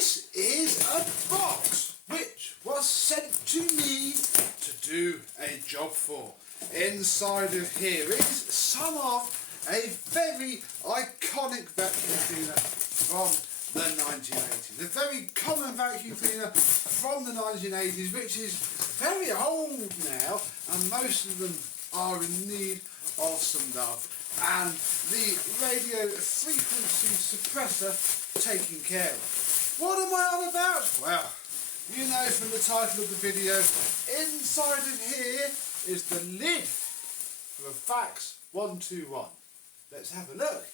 This is a box which was sent to me to do a job for. Inside of here is some of a very iconic vacuum cleaner from the 1980s. A very common vacuum cleaner from the 1980s, which is very old now, and most of them are in need of some love. And the radio frequency suppressor taken care of. What am I on about? Well, you know from the title of the video, inside of here is the lid for a Fax 121. Let's have a look.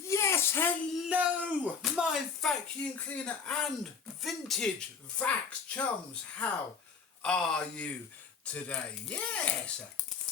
Yes, hello, my vacuum cleaner and vintage Vax chums. How are you today? Yes, a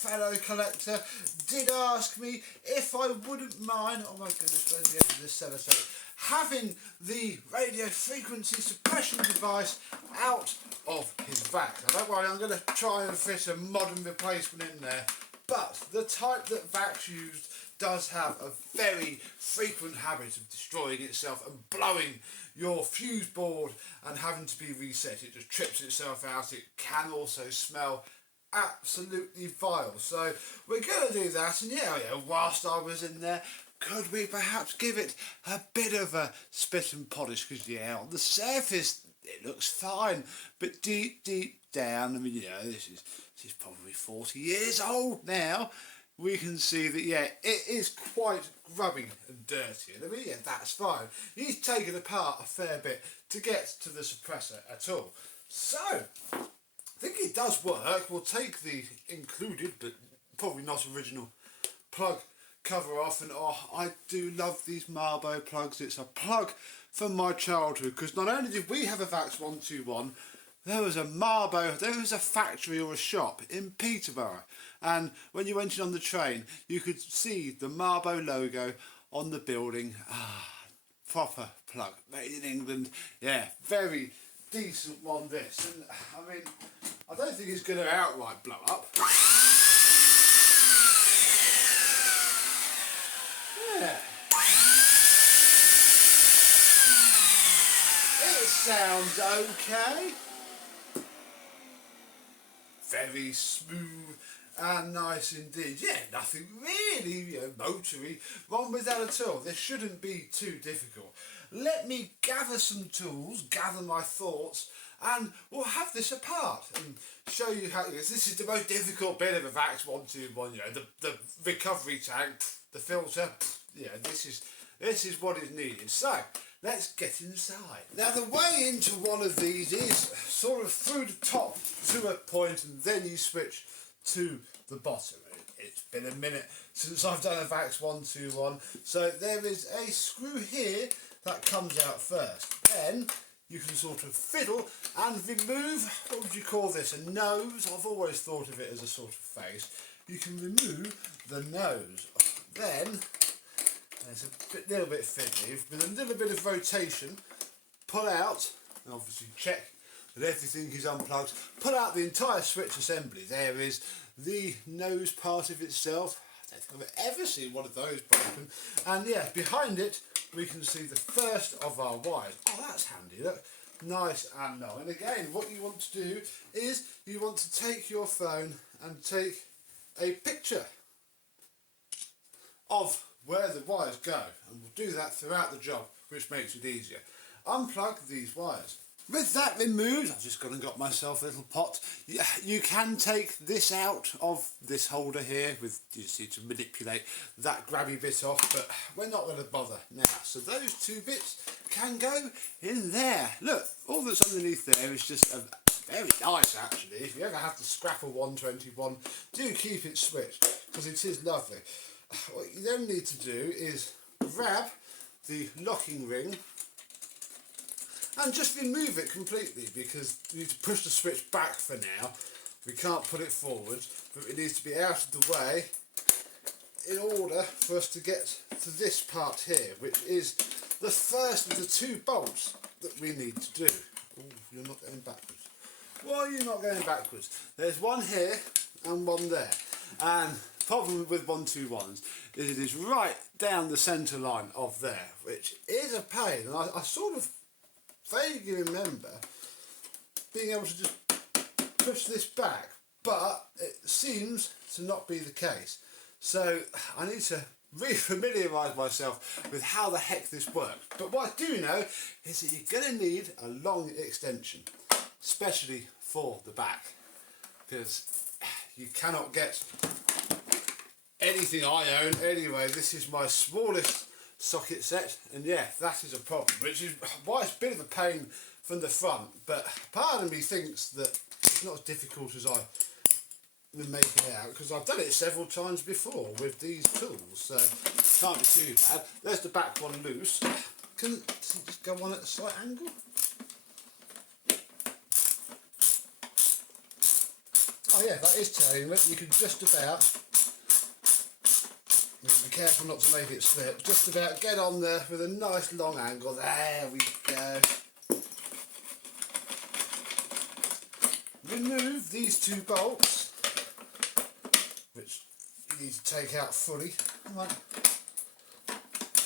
fellow collector did ask me if I wouldn't mind, oh my goodness, where's the end of this sellotape, having the radio frequency suppression device out of his Vax. Now don't worry, I'm going to try and fit a modern replacement in there, but the type that Vax used does have a very frequent habit of destroying itself and blowing your fuse board and having to be reset. It just trips itself out. It can also smell absolutely vile. So we're going to do that, and yeah, whilst I was in there, could we perhaps give it a bit of a spit and polish? Because yeah, on the surface it looks fine, but deep down, I mean, this is probably 40 years old now. We can see that, yeah, it is quite grubby and dirty. And I mean, yeah, that's fine. He's taken apart a fair bit to get to the suppressor at all. So, I think it does work. We'll take the included, but probably not original, plug cover off. And oh, I do love these Marlboro plugs. It's a plug from my childhood, because not only did we have a Vax 121, there was a factory or a shop in Peterborough, and when you went in on the train you could see the Marlboro logo on the building. Proper plug, made in England. Yeah, very decent one this, and I mean, I don't think it's going to outright blow up. Yeah. It sounds okay. Very smooth and nice indeed. Yeah, nothing really motory wrong with that at all. This shouldn't be too difficult. Let me gather some tools, gather my thoughts, and we'll have this apart and show you how. This is the most difficult bit of a Vax 121. The recovery tank, the filter. Yeah, this is what is needed. So let's get inside. Now the way into one of these is sort of through the top to a point, and then you switch to the bottom. It's been a minute since I've done a Vax 121, so there is a screw here that comes out first. Then you can sort of fiddle and remove, what would you call this, a nose? I've always thought of it as a sort of face. You can remove the nose. Then it's a little bit fiddly. With a little bit of rotation, pull out, and obviously check that everything is unplugged. Pull out the entire switch assembly. There is the nose part of itself. I don't think I've ever seen one of those broken. And yeah, behind it we can see the first of our wires. Oh, that's handy, look. Nice and long. And again, what you want to do is you want to take your phone and take a picture of where the wires go, and we'll do that throughout the job, which makes it easier. Unplug these wires. With that removed, I've just gone and got myself a little pot. You can take this out of this holder here, you just need to manipulate that grabby bit off, but we're not going to bother now. So those two bits can go in there. Look, all that's underneath there is just very nice actually. If you ever have to scrap a 121, do keep it switched, because it is lovely. What you then need to do is grab the locking ring and just remove it completely, because you need to push the switch back for now. We can't put it forward, but it needs to be out of the way in order for us to get to this part here, which is the first of the two bolts that we need to do. Ooh, you're not going backwards. Why are you not going backwards? There's one here and one there. And problem with 121s is it is right down the centre line of there, which is a pain. And I sort of vaguely remember being able to just push this back, but it seems to not be the case. So I need to re-familiarise myself with how the heck this works. But what I do know is that you're going to need a long extension, especially for the back, because you cannot get anything I own anyway. This is my smallest socket set, and yeah, that is a problem, which is why it's a bit of a pain from the front. But part of me thinks that it's not as difficult as I make it out, because I've done it several times before with these tools, so it can't be too bad. There's the back one loose. Can it just go on at a slight angle? Oh yeah, that is telling. Look, you can just about, be careful not to make it slip, just about get on there with a nice long angle. There we go. Remove these two bolts, which you need to take out fully. Right.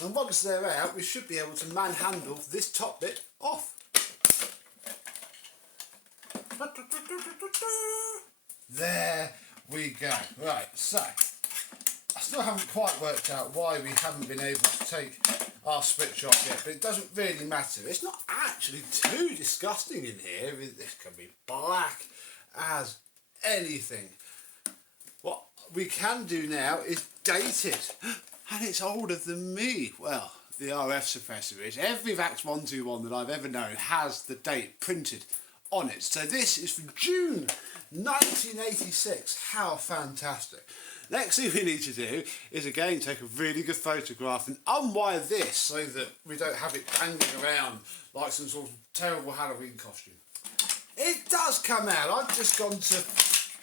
And once they're out, we should be able to manhandle this top bit off. There we go. Right, so I still haven't quite worked out why we haven't been able to take our switch off yet, but it doesn't really matter. It's not actually too disgusting in here. This can be black as anything. What we can do now is date it, and it's older than me. Well, the RF suppressor is. Every VAX 121 that I've ever known has the date printed on it. So this is from June 1986. How fantastic. Next thing we need to do is again take a really good photograph and unwire this so that we don't have it hanging around like some sort of terrible Halloween costume. It does come out. I've just gone to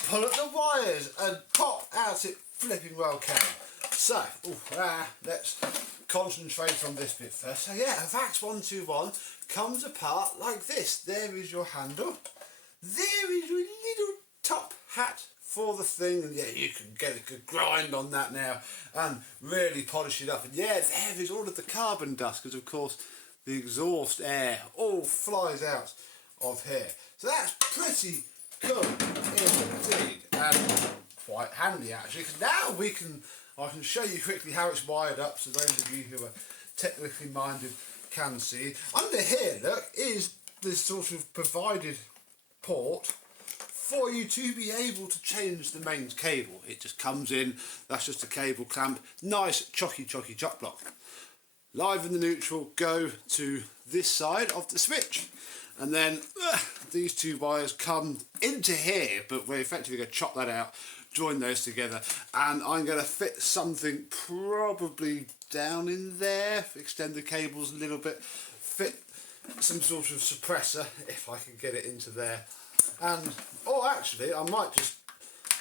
pull at the wires and pop out it flipping well can. So, let's concentrate on this bit first. So yeah, a VAX 121 comes apart like this. There is your handle. There is your little top hat for the thing, and yeah, you can get a good grind on that now and really polish it up. And yeah, there is all of the carbon dust, because of course the exhaust air all flies out of here. So that's pretty cool indeed, and quite handy actually, because now I can show you quickly how it's wired up, so those of you who are technically minded can see. Under here, look, is this sort of provided port for you to be able to change the mains cable. It just comes in, that's just a cable clamp, nice chocky chock block. Live in the neutral, go to this side of the switch, and then these two wires come into here, but we're effectively going to chop that out, join those together, and I'm going to fit something probably down in there, extend the cables a little bit, fit some sort of suppressor if I can get it into there. And, or actually, I might just,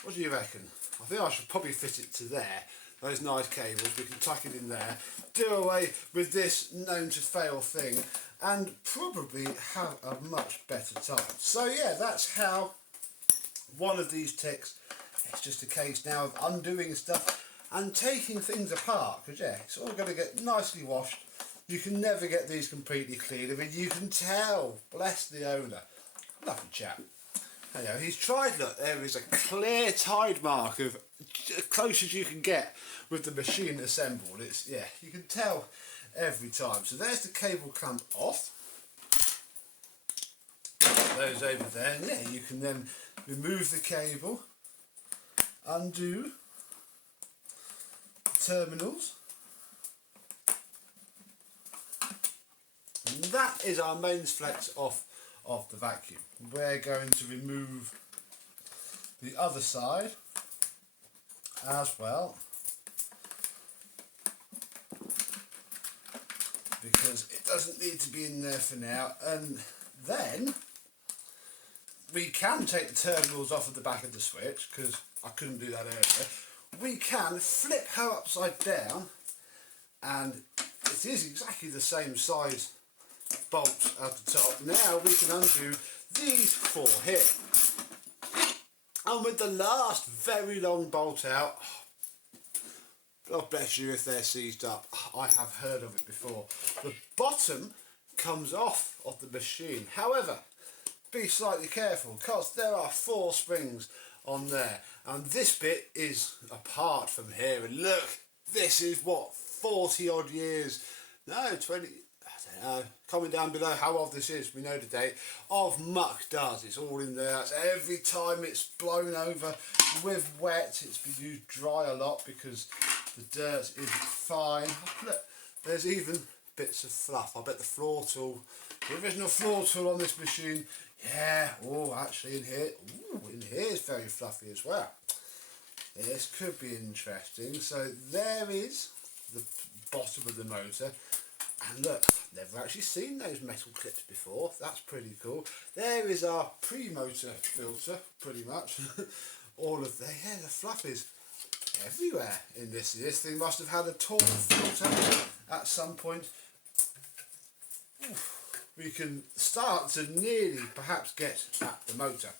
what do you reckon? I think I should probably fit it to there, those nice cables. We can tuck it in there, do away with this known to fail thing, and probably have a much better time. So yeah, that's how one of these ticks. It's just a case now of undoing stuff and taking things apart, because yeah, it's all going to get nicely washed. You can never get these completely clean. I mean, you can tell, bless the owner. Lovely chap. Anyhow, he's tried, look, there is a clear tide mark of as close as you can get with the machine assembled. It's, yeah, you can tell every time. So there's the cable clamp off. Those over there, and yeah, you can then remove the cable, undo the terminals, and that is our mains flex off of the vacuum. We're going to remove the other side as well, because it doesn't need to be in there for now. And then we can take the terminals off of the back of the switch, because I couldn't do that earlier. We can flip her upside down, and it is exactly the same size bolts at the top. Now we can undo these four here, And with the last very long bolt out, God bless you if they're seized up. I have heard of it before. The bottom comes off of the machine. However, be slightly careful because there are 4 springs on there. And this bit is apart from here. And look, this is what, 40 odd years, no, 20, I don't know, comment down below how old this is, we know the date, of muck does. It's all in there. That's every time it's blown over with wet. It's been used dry a lot because the dirt is fine. Look, there's even bits of fluff. I bet the floor tool, the original floor tool on this machine, yeah, oh, actually in here, ooh, in here is very fluffy as well. This could be interesting. So there is the bottom of the motor. And look, never actually seen those metal clips before. That's pretty cool. There is our pre-motor filter, pretty much. All of the, yeah, the fluff is everywhere in this. This thing must have had a torn filter at some point. Oof. We can start to nearly perhaps get at the motor.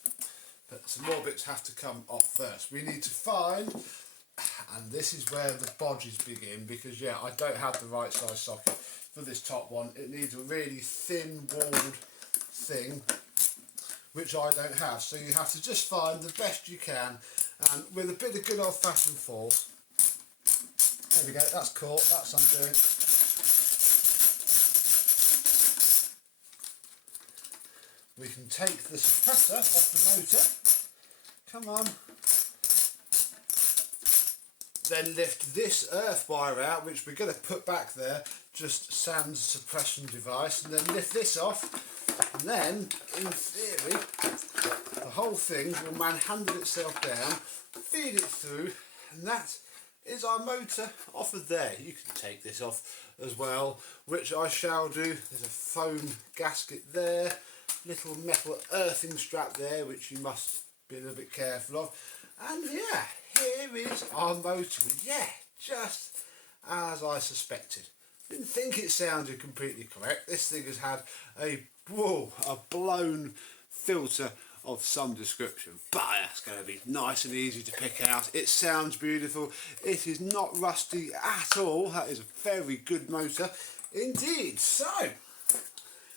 But some more bits have to come off first. We need to find, and this is where the bodges begin, because yeah, I don't have the right size socket for this top one. It needs a really thin walled thing, which I don't have. So you have to just find the best you can, and with a bit of good old fashioned force. There we go, that's caught, that's undoing. We can take the suppressor off the motor. Come on. Then lift this earth wire out, which we're going to put back there, just sans suppression device, and then lift this off. And then, in theory, the whole thing will manhandle itself down, feed it through, and that is our motor off of there. You can take this off as well, which I shall do. There's a foam gasket there. Little metal earthing strap there, which you must be a little bit careful of. And yeah, here is our motor. Yeah, just as I suspected. Didn't think it sounded completely correct. This thing has had a blown filter of some description, but that's going to be nice and easy to pick out. It sounds beautiful. It is not rusty at all. That is a very good motor indeed. So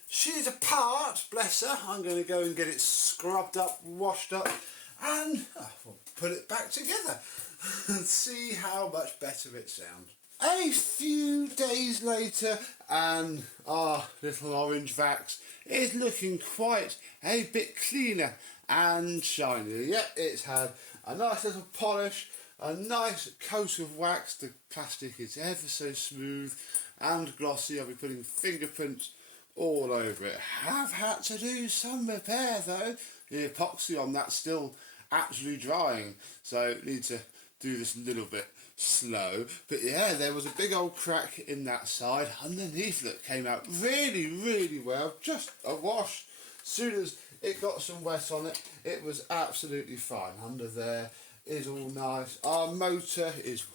she's apart, bless her. I'm going to go and get it scrubbed up, washed up, and we'll put it back together and see how much better it sounds. A few days later, and our little orange Vax is looking quite a bit cleaner and shinier. Yep, it's had a nice little polish, a nice coat of wax. The plastic is ever so smooth and glossy. I'll be putting fingerprints all over it. Have had to do some repair though. The epoxy on that's still actually drying, so need to do this a little bit slow. But yeah, there was a big old crack in that side. Underneath that came out really well, just a wash. As soon as it got some wet on it, it was absolutely fine. Under there is all nice. Our motor is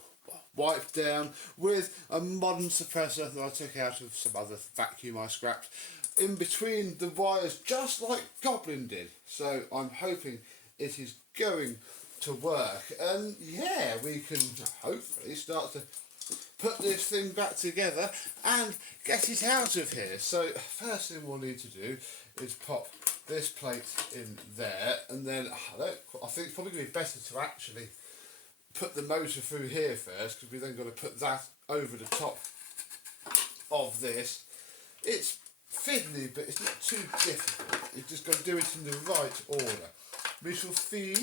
wiped down with a modern suppressor that I took out of some other vacuum I scrapped in between the wires, just like Goblin did. So I'm hoping it is going to work, and yeah, we can hopefully start to put this thing back together and get it out of here. So first thing we'll need to do is pop this plate in there, and then I think it's probably going to be better to actually put the motor through here first, because we then got to put that over the top of this. It's fiddly, but it's not too difficult. You've just got to do it in the right order. We shall feed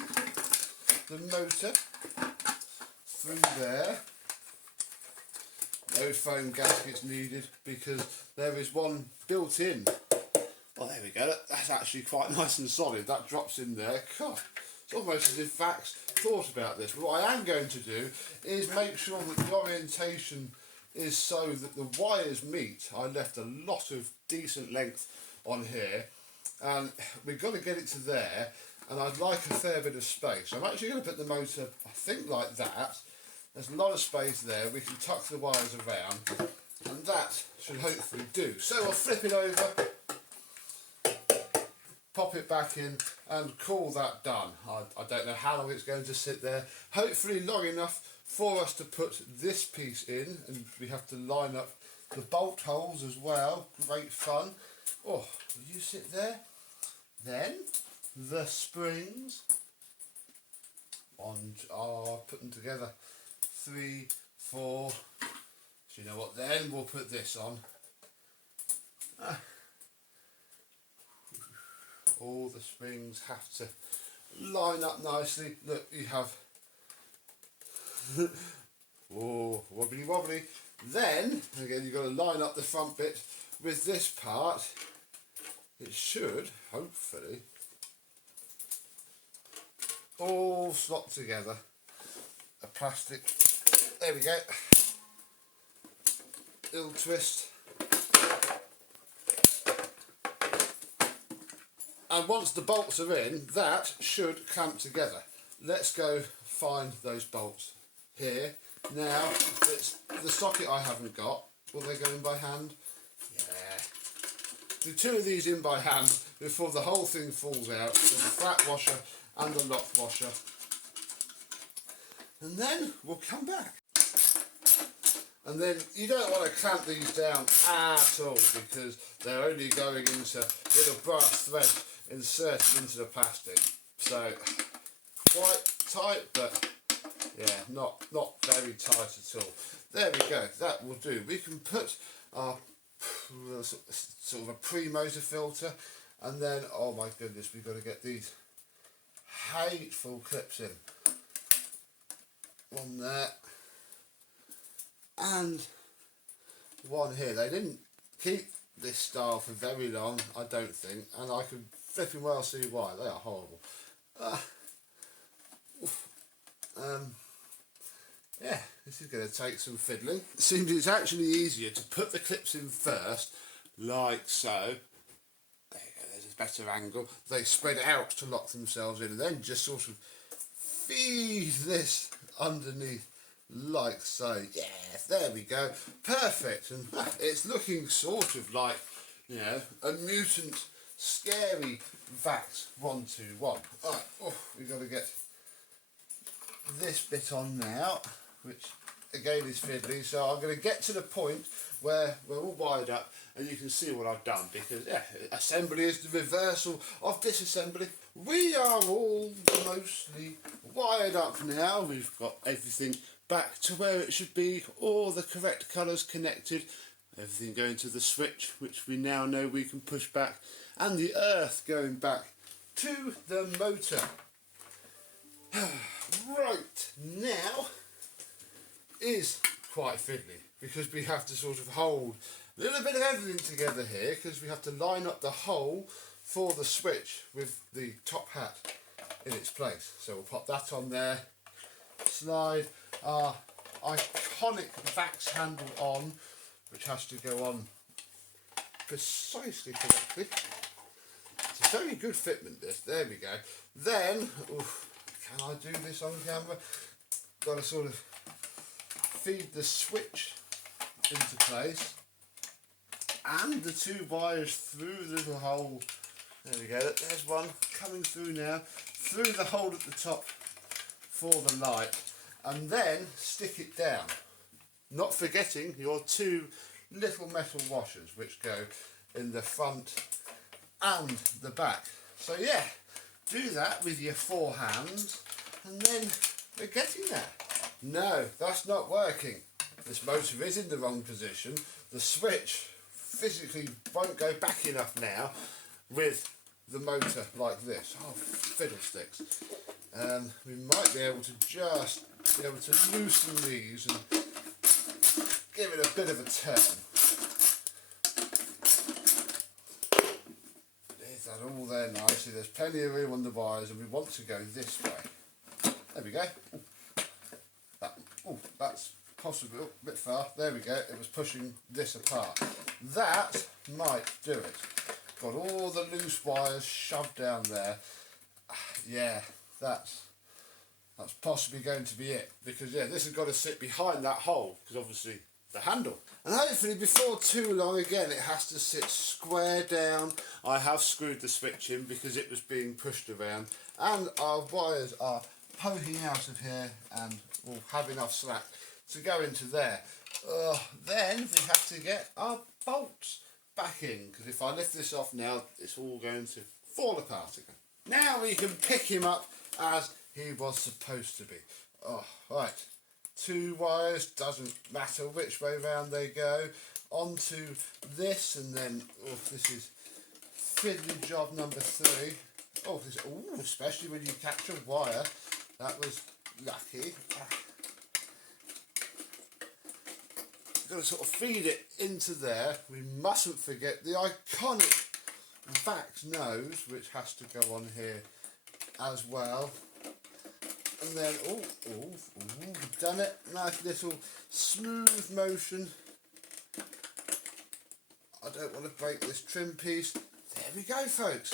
the motor through there. No foam gaskets needed because there is one built in. Oh, there we go. That's actually quite nice and solid. That drops in there. God, it's almost as if Vax thought about this. But what I am going to do is make sure that the orientation is so that the wires meet. I left a lot of decent length on here, and we've got to get it to there, and I'd like a fair bit of space. I'm actually going to put the motor, I think, like that. There's a lot of space there. We can tuck the wires around, and that should hopefully do. So I'll flip it over, pop it back in and call that done. I don't know how long it's going to sit there. Hopefully long enough for us to put this piece in, and we have to line up the bolt holes as well. Great fun. Oh, will you sit there? Then the springs. Put them together. 3, 4. So you know what? Then we'll put this on. All the springs have to line up nicely. Look, you have oh, wobbly wobbly. Then again, you've got to line up the front bit with this part. It should hopefully all slot together. A plastic, there we go, little twist, and once the bolts are in, that should clamp together. Let's go find those bolts. Here, now, it's the socket I haven't got. Will they go in by hand? Yeah. Do 2 of these in by hand before the whole thing falls out. There's a flat washer and a lock washer. And then we'll come back. And then you don't want to clamp these down at all because they're only going into little brass threads inserted into the plastic. So quite tight, but yeah, not very tight at all. There we go, that will do. We can put our sort of a pre-motor filter, and then, oh my goodness, we've got to get these hateful clips in. One there, and one here. They didn't keep this style for very long, I don't think, and I can flipping well see why. They are horrible. Yeah, this is going to take some fiddling. It seems it's actually easier to put the clips in first, like so. There you go, there's a better angle. They spread out to lock themselves in, and then just sort of feed this underneath, like so. Yes, there we go. Perfect. And it's looking sort of like, you know, a mutant, scary Vax 121. Alright, we've got to get this bit on now, which again is fiddly, so I'm going to get to the point where we're all wired up and you can see what I've done, because yeah, assembly is the reversal of disassembly. We are all mostly wired up now. We've got everything back to where it should be, all the correct colours connected, everything going to the switch, which we now know we can push back, and the earth going back to the motor. Right, now is quite fiddly because we have to sort of hold a little bit of everything together here, because we have to line up the hole for the switch with the top hat in its place. So we'll pop that on there, slide our iconic Vax handle on, which has to go on precisely correctly. It's a very good fitment, this. There we go. Then, can I do this on camera? Got to sort of feed the switch into place, and the 2 wires through the little hole. There we go, there's one coming through now, through the hole at the top for the light, and then stick it down. Not forgetting your 2 little metal washers which go in the front and the back. So yeah, do that with your 4 hands, and then we're getting there. No, that's not working. This motor is in the wrong position. The switch physically won't go back enough now with the motor like this. Oh, fiddlesticks. We might be able to just loosen these and give it a bit of a turn. There's that all there nicely. There's plenty of room on the wires, and we want to go this way. There we go. That's possible, a bit far. There we go, it was pushing this apart. That might do it. Got all the loose wires shoved down there. Yeah, that's possibly going to be it, because yeah, this has got to sit behind that hole, because obviously the handle. And hopefully before too long, again, it has to sit square down. I have screwed the switch in because it was being pushed around, and our wires are poking out of here and will have enough slack to go into there. Then we have to get our bolts back in, because if I lift this off now, it's all going to fall apart again. Now we can pick him up as he was supposed to be. Oh, right. 2 wires, doesn't matter which way round they go, onto this, and then this is fiddly job number 3. Especially when you catch a wire. That was lucky. Got to sort of feed it into there. We mustn't forget the iconic Vax nose, which has to go on here as well. And then, we've done it. Nice little smooth motion. I don't want to break this trim piece. There we go, folks.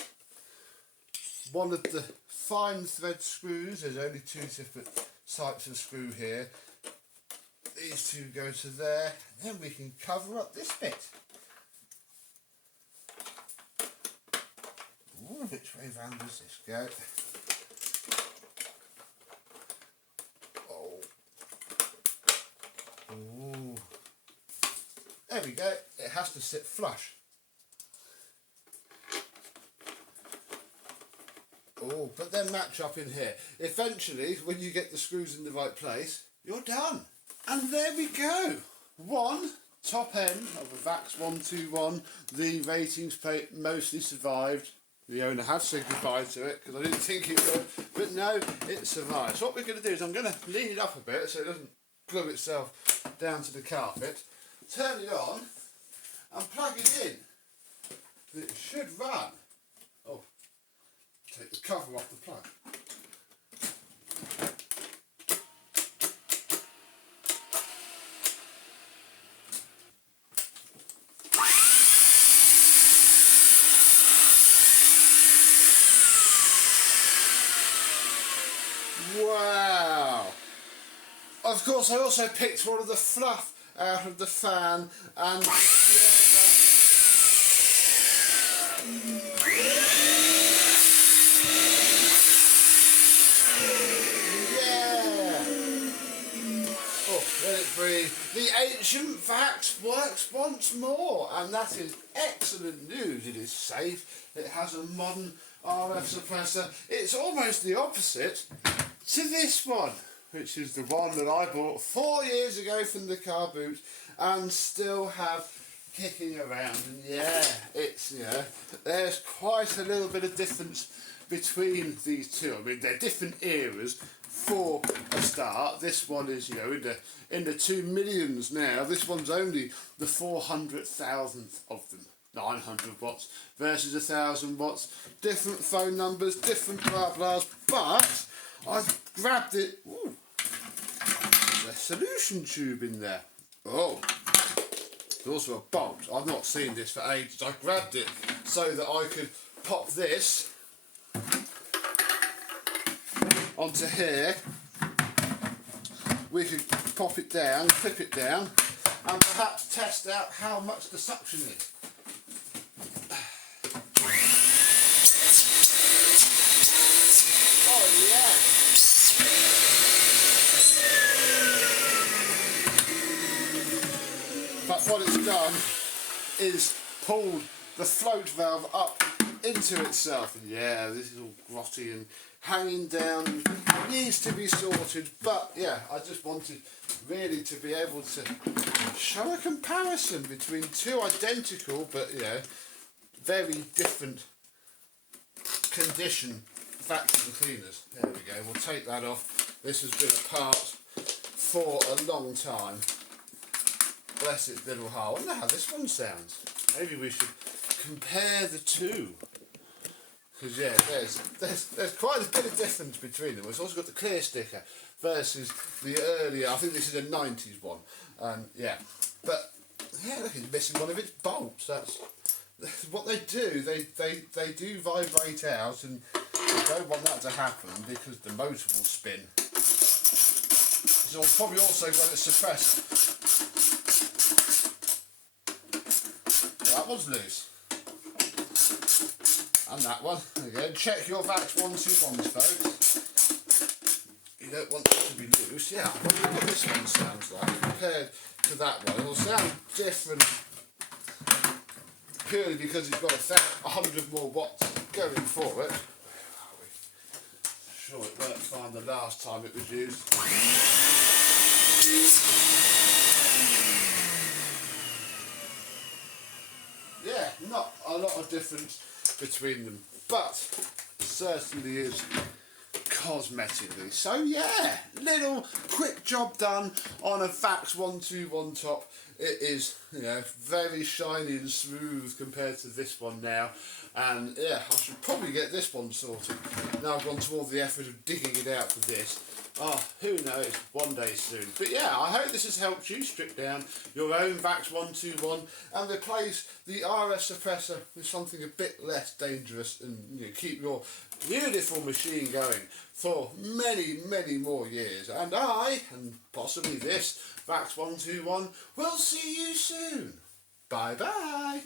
One of the fine thread screws. There's only 2 different types of screw here. These 2 go to there. And then we can cover up this bit. Which way round does this go? There we go. It has to sit flush. But then match up in here. Eventually, when you get the screws in the right place, you're done. And there we go. One top end of a Vax 121. The ratings plate mostly survived. The owner had said goodbye to it because I didn't think it would, but no, it survived. So what we're going to do is I'm going to lean it up a bit so it doesn't glue itself down to the carpet, turn it on and plug it in. It should run. Take the cover off the plug. Wow! Of course, I also picked one of the fluff out of the fan, and let it breathe. The ancient Vax works once more, and that is excellent news. It is safe. It has a modern RF suppressor. It's almost the opposite to this one, which is the one that I bought 4 years ago from the car boot and still have kicking around. And there's quite a little bit of difference between these two. I mean, they're different eras for a start. This one is, in the 2 millions now. This one's only the 400,000th of them. 900 watts versus 1,000 watts. Different phone numbers, different blah blahs, but I've grabbed it. There's a solution tube in there. There's also a bolt. I've not seen this for ages. I grabbed it so that I could pop this onto here. We could pop it down, clip it down, and perhaps test out how much the suction is. Oh yeah! But what it's done is pulled the float valve up into itself. And yeah, this is all grotty and hanging down. It needs to be sorted, but yeah, I just wanted really to be able to show a comparison between 2 identical but very different condition vacuum cleaners. There we go. We'll take that off. This has been apart for a long time. Bless its little heart. I wonder how this one sounds. Maybe we should compare the 2. Because there's quite a bit of difference between them. It's also got the clear sticker versus the earlier. I think this is a 90s one. But look, it's missing one of its bolts. That's what they do. They do vibrate out, and you don't want that to happen because the motor will spin. It's probably also got a suppressor. that one's loose. And that one. Again, check your VAX 121s, folks. You don't want it to be loose. Yeah, I wonder what this one sounds like compared to that one. It'll sound different purely because it's got 100 more watts going for it. Sure, it worked fine the last time it was used. Yeah, not a lot of difference between them, but certainly is cosmetically. So yeah, little quick job done on a VAX 121 top. It is, you know, very shiny and smooth compared to this one now, and yeah, I should probably get this one sorted. Now I've gone to all the effort of digging it out for this. Oh, who knows, one day soon. But yeah, I hope this has helped you strip down your own VAX 121 and replace the RS suppressor with something a bit less dangerous, and you know, keep your beautiful machine going for many, many more years. And I, and possibly this VAX 121, will see you soon. Bye bye.